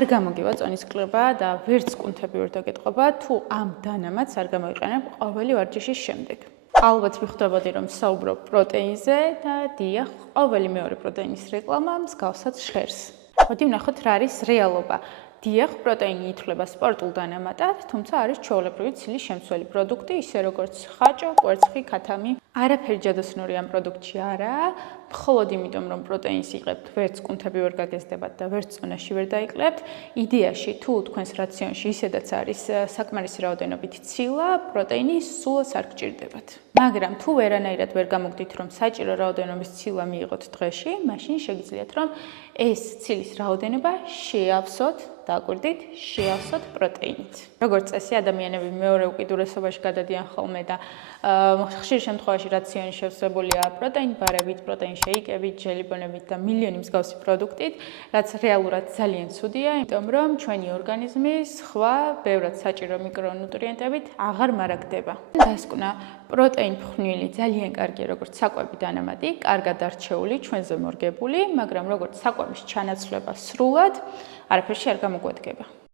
არ გამოგივა წონის კლება და ვერც კუნთები ვერ დაგეტყობა, თუ ამ დანამატს არ გამოიყენებ ყოველი ვარჯიშის შემდეგ. ალბათ მიხვდებოდი, რომ საუბრობ პროტეინზე და დიახ, ყოველი მეორე პროტეინის რეკლამა მსგავსად ჟღერს. მოდი ვნახოთ რა არის რეალობა. დიახ, პროტეინი ითვლება სპორტულ დანამატად, თუმცა არის ჩვეულებრივი ცილის შემცველი პროდუქტი, ისე როგორც ხაჭო, კვერცხი, ქათამი. არაფერი ჯადოსნური ამ პროდუქტში არაა, მხოლოდ იმიტომ, რომ პროტეინს იღებთ, ვერც კუნთები ვერ გაგეზდებათ და ვერც წონაში ვერ დაიკლებთ. იდეაში, თუ თქვენს რაციონში ისედაც არის საკმარისი რაოდენობით ცილა, პროტეინი სულაც არ გჭირდებათ. მაგრამ თუ ვერანაირად ვერ გამოგდით, რომ საჭირო რაოდენობის ცილა მიიღოთ დღეში, მაშინ შეგიძლიათ, რომ ეს ცილის რაოდენობა შეავსოთ, დააკვირდით, შეავსოთ პროტეინით. როგორც წესი, ადამიანები მეორე უკიდურესობაში გადადიან ხოლმე და ხშირ შემთხვევაში რაციონი შევსებულია პროტეინ ბარებით, პროტეინ შეიკებით, ჯელიბონებით და მილიონი მსგავსი პროდუქტით, რაც რეალურად ძალიან ცუდია, იმიტომ რომ ჩვენი ორგანიზმი სხვა ბევრად საჭირო მიკრონუტრიენტებით აღარ მარაგდება. დასკვნა პროტეინ ფხვნილი ძალიან კარგია როგორც საკვები დანამატი, კარგად არჩეული, ჩვენზე მორგებული, მაგრამ როგორც საკვების ჩანაცვლება სრულად არაფერში არ გამოგვადგება.